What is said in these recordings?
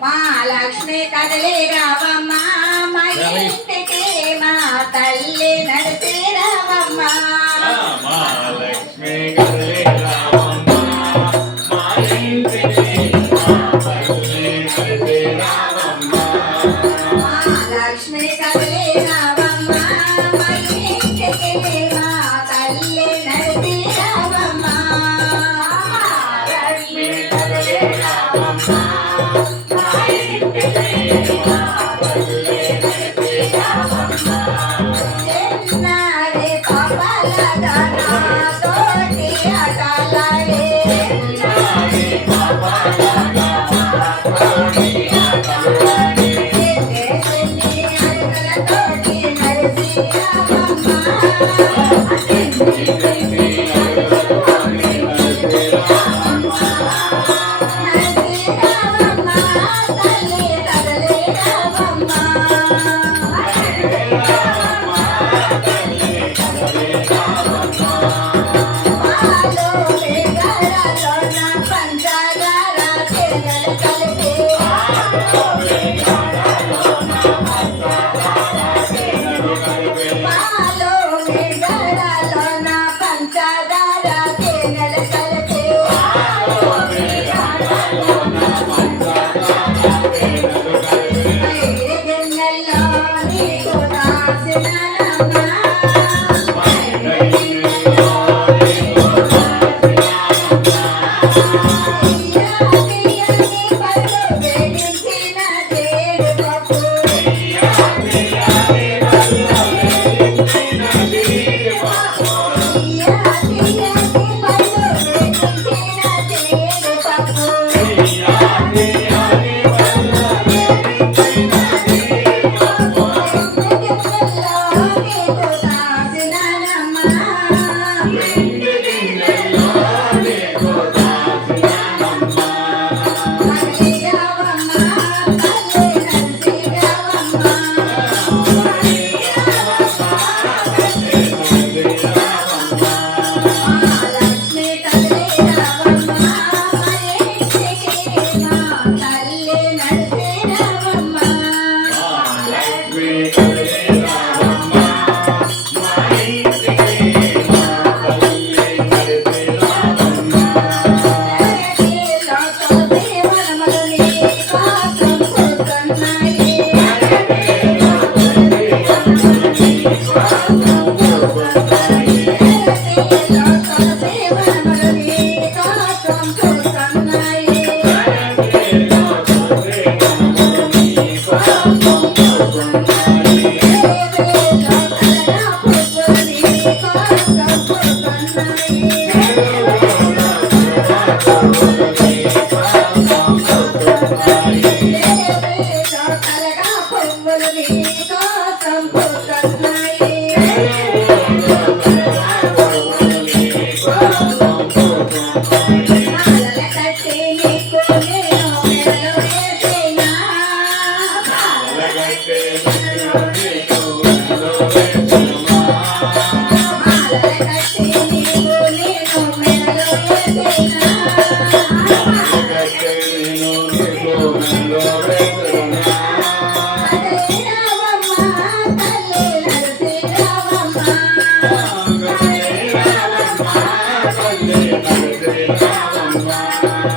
మా లక్ష్మి కదలి రావమ్మ మా ఇంటికి మా తల్లి నడిచి రావమ్మ మా లక్ష్మి కదలి రావమ్మ మా ఇంటికి మా తల్లి నడిచి రావమ్మ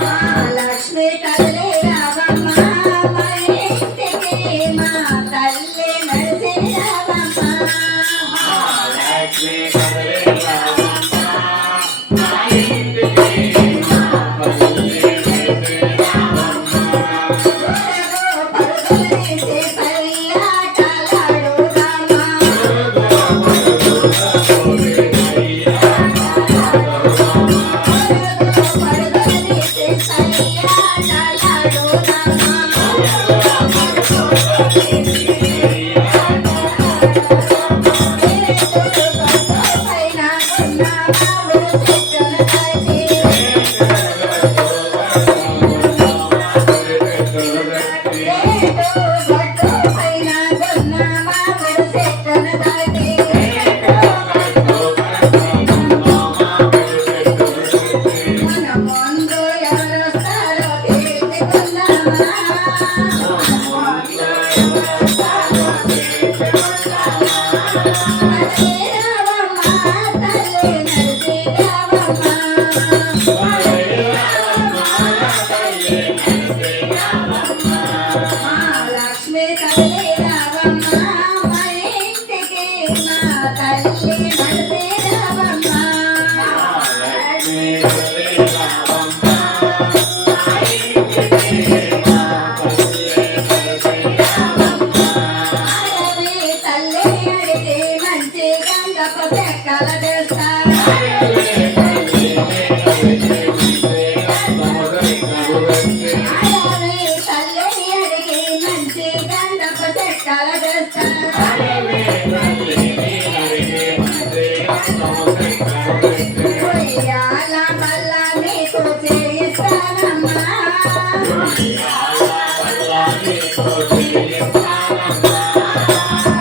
మా లక్ష్మి కదలి రావమ్మ మా ఇంటికి మా తల్లి నడిచి రావమ్మ లక్ష్మి కదలి రావమ్మ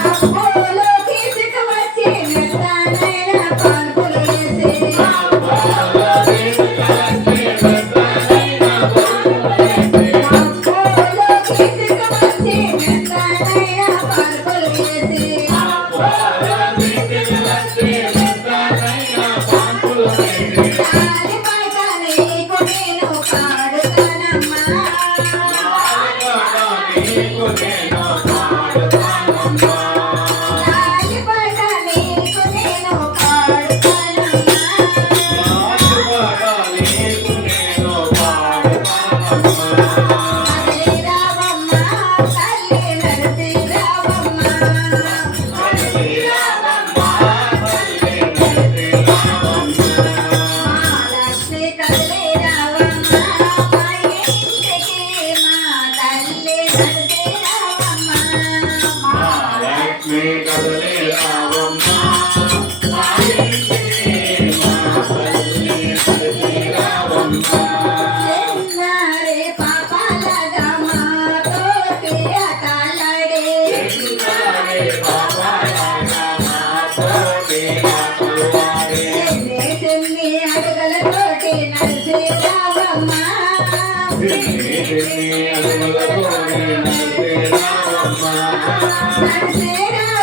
అబ్బోలోకి తీసుకువచ్చి మెత్తనైన పాన్పులు వేసి అబ్బోలోకి తీసుకువచ్చి మెత్తనైన పాన్పులు వేసి లాలి పాట నీకు నేను పాడుతానమ్మా లాలి పాట నీకు నేను పాడుతానమ్మా తల్లి రావమ్మ తల్లి నడిసి రావమ్మ మహాలక్ష్మి కదిలి రావమ్మ మా ఇంటికి మా తల్లి నడిసి రావమ్మ లక్ష్మీ కదలే రావమ్మ మా ఇంటికి మా తల్లి కదలే రావమ్మ చిన్నారి పాపాలగా మాతోటి ఆటలాడే చిన్నారి పాపాలగా మాతోటి ఆటలాడే చిన్ని చిన్ని అడుగులతోటి నడిసి రావమ్మ చిన్ని చిన్ని అడుగులతోటి నడిసే రావమ్మ నడిసి రావమ్మ